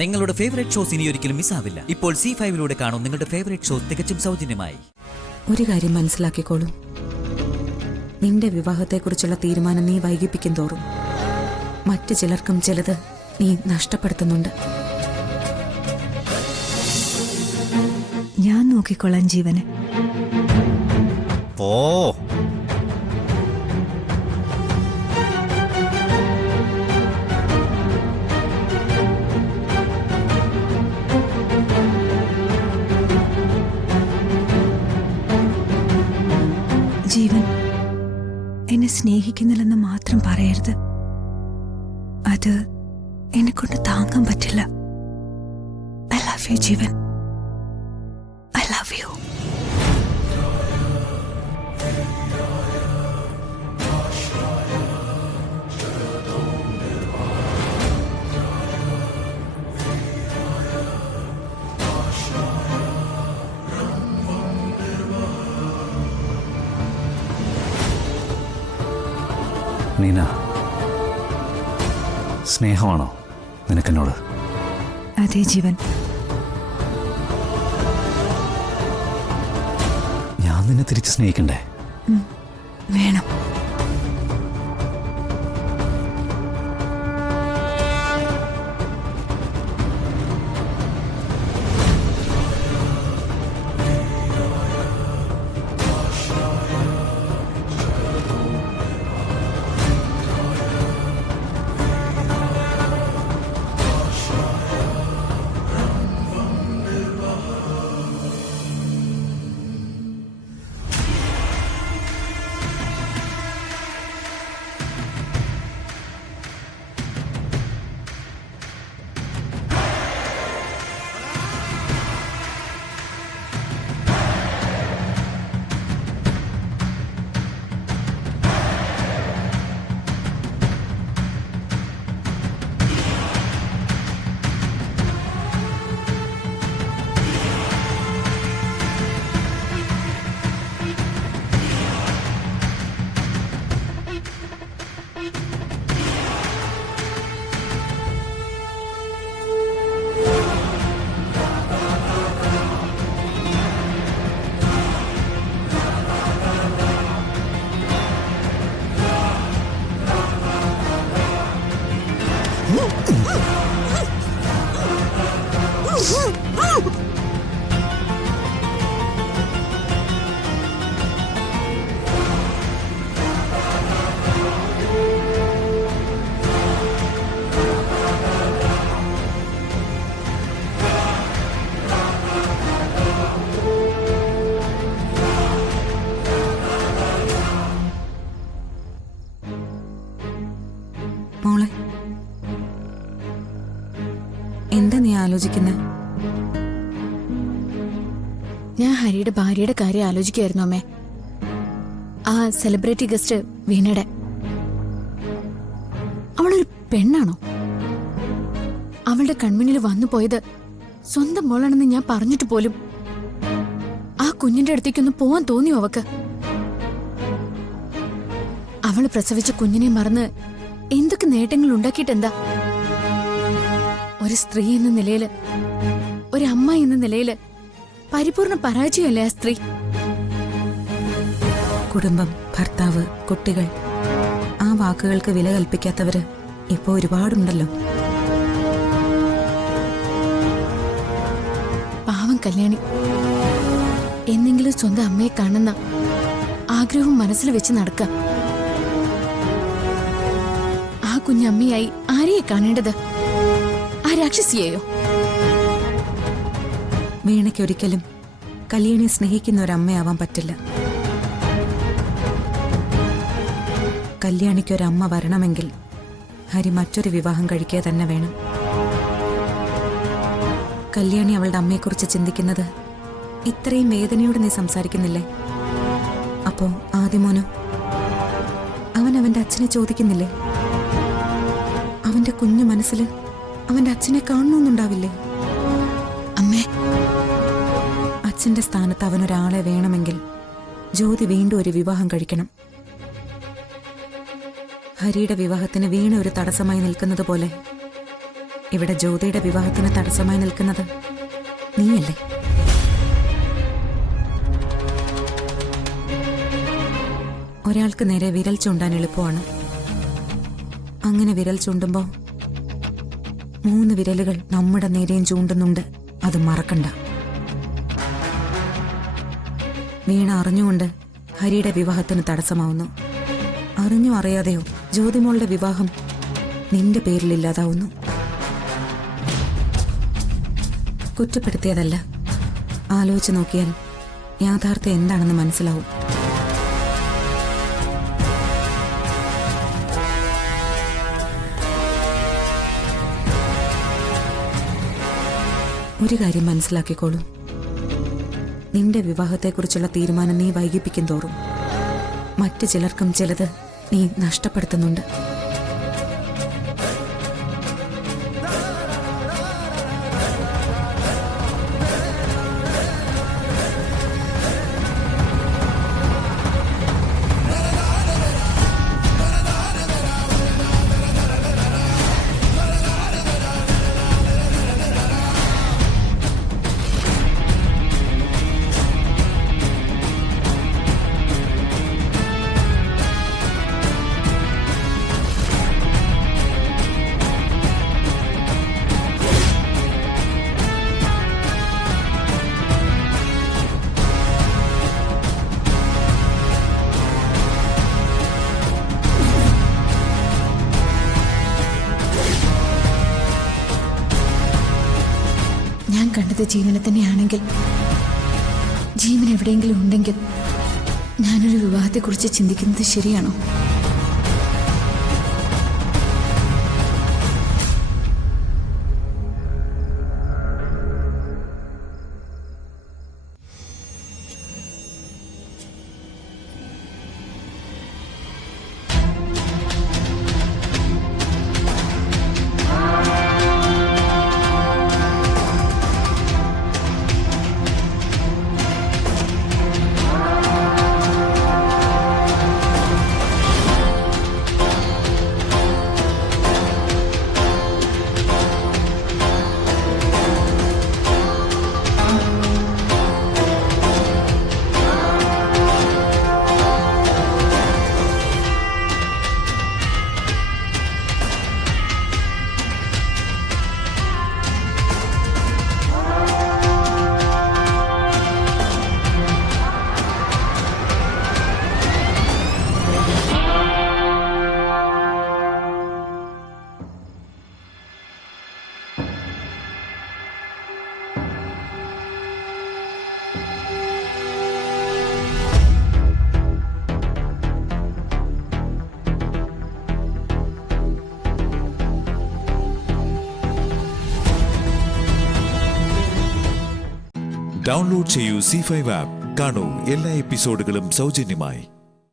നിങ്ങളുടെ favourite shows ഇനി ഒരിക്കലും മിസ്സാവില്ല. ഇപ്പോൾ C5 കാണും നിങ്ങളുടെ ഫേവറേറ്റ് ഷോസ് തികച്ചും സൗജന്യമായി. ഒരു കാര്യം മനസ്സിലാക്കിക്കോളൂ, നിന്റെ വിവാഹത്തെക്കുറിച്ചുള്ള തീരുമാനം നീ വൈകിപ്പിക്കും തോറും മറ്റു ചിലർക്കും ചിലത് നീ നഷ്ടപ്പെടുത്തുന്നുണ്ട്. ഞാൻ നോക്കിക്കൊള്ളാം ജീവനെ. ഓ ജീവൻ എന്നെ സ്നേഹിക്കുന്നില്ലെന്ന് മാത്രം പറയരുത്. അത് എന്നെക്കൊണ്ട് താങ്ങാൻ പറ്റില്ല. I love you Jeevan, I love you. Neena, സ്നേഹമാണോ നിനക്കെന്നോട്? അതെ ജീവൻ. ഞാൻ നിന്നെ തിരിച്ച് സ്നേഹിക്കണ്ടേ? വേണം. മോളെ, എന്താ നീ ആലോചിക്കുന്നത്? ഞാൻ ഹരിയുടെ ഭാര്യയുടെ കാര്യം ആലോചിക്കായിരുന്നു അമ്മേ. ആ സെലിബ്രിറ്റി ഗസ്റ്റ് വീണയുടെ. അവളൊരു പെണ്ണാണോ? അവളുടെ കൺമുന്നിൽ വന്നു പോയത് സ്വന്തം മോളാണെന്ന് ഞാൻ പറഞ്ഞിട്ട് പോലും ആ കുഞ്ഞിന്റെ അടുത്തേക്കൊന്ന് പോവാൻ തോന്നിയോ അവക്ക്? അവള് പ്രസവിച്ച കുഞ്ഞിനെ മറന്ന് എന്തൊക്കെ നേട്ടങ്ങൾ ഉണ്ടാക്കിയിട്ടെന്താ? ഒരു സ്ത്രീ എന്ന നിലയില്, ഒരു അമ്മ എന്ന നിലയില് പരിപൂർണ പരാജയമല്ലേ ആ സ്ത്രീ? കുടുംബം, ഭർത്താവ്, കുട്ടികൾ, ആ വാക്കുകൾക്ക് വില കൽപ്പിക്കാത്തവര് ഇപ്പോ ഒരുപാടുണ്ടല്ലോ. പാവം കല്യാണി എന്നെങ്കിലും സ്വന്തം അമ്മയെ കാണുന്ന ആഗ്രഹവും മനസ്സിൽ വെച്ച് നടക്കുക. ആ കുഞ്ഞമ്മയായി ആരെയെ കാണേണ്ടത്? ആ രാക്ഷസിയെയോ? വീണയ്ക്കൊരിക്കലും കല്യാണിയെ സ്നേഹിക്കുന്ന ഒരമ്മയാവാൻ പറ്റില്ല. കല്യാണിക്കൊരമ്മ വരണമെങ്കിൽ ഹരി മറ്റൊരു വിവാഹം കഴിക്കുക തന്നെ വേണം. കല്യാണി അവളുടെ അമ്മയെക്കുറിച്ച് ചിന്തിക്കുന്നത് ഇത്രയും വേദനയോട് നീ സംസാരിക്കുന്നില്ലേ? അപ്പോ ആദിമോനോ? അവൻ അവന്റെ അച്ഛനെ ചോദിക്കുന്നില്ലേ? അവന്റെ കുഞ്ഞു മനസ്സിൽ അവന്റെ അച്ഛനെ കാണണമെന്നുണ്ടാവില്ലേ? അമ്മേ, അച്ഛന്റെ സ്ഥാനത്ത് അവനൊരാളെ വേണമെങ്കിൽ ജ്യോതി വീണ്ടും ഒരു വിവാഹം കഴിക്കണം. ഹരിയുടെ വിവാഹത്തിന് വീണ ഒരു തടസ്സമായി നിൽക്കുന്നത് പോലെ ഇവിടെ ജ്യോതിയുടെ വിവാഹത്തിന് തടസ്സമായി നിൽക്കുന്നത് നീയല്ലേ? ഒരാൾക്ക് നേരെ വിരൽ ചൂണ്ടാൻ എളുപ്പമാണ്. അങ്ങനെ വിരൽ ചൂണ്ടുമ്പോൾ 3 വിരലുകൾ നമ്മുടെ നേരെയും ചൂണ്ടുന്നുണ്ട്. അത് മറക്കണ്ട. വീണ അറിഞ്ഞുകൊണ്ട് ഹരിയുടെ വിവാഹത്തിന് തടസ്സമാവുന്നു. അറിഞ്ഞോ അറിയാതെയോ ജ്യോതിമോളുടെ വിവാഹം നിന്റെ പേരിലില്ലാതാവുന്നു. കുറ്റപ്പെടുത്തിയതല്ല, ആലോചിച്ച് നോക്കിയാൽ യാഥാർത്ഥ്യം എന്താണെന്ന് മനസ്സിലാവും. ഒരു കാര്യം മനസ്സിലാക്കിക്കോളൂ, നിന്റെ വിവാഹത്തെക്കുറിച്ചുള്ള തീരുമാനം നീ വൈകിപ്പിക്കും തോറും മറ്റു ചിലർക്കും ചിലത് നീ നഷ്ടപ്പെടുത്തുന്നുണ്ട്. ഞാൻ കണ്ടത് ജീവനെ തന്നെയാണെങ്കിൽ, ജീവൻ എവിടെയെങ്കിലും ഉണ്ടെങ്കിൽ ഞാനൊരു വിവാഹത്തെക്കുറിച്ച് ചിന്തിക്കുന്നത് ശരിയാണോ? ഡൗൺലോഡ് ചെയ്യൂ C5 ആപ്പ്. കാണൂ എല്ലാ എപ്പിസോഡുകളും സൗജന്യമായി.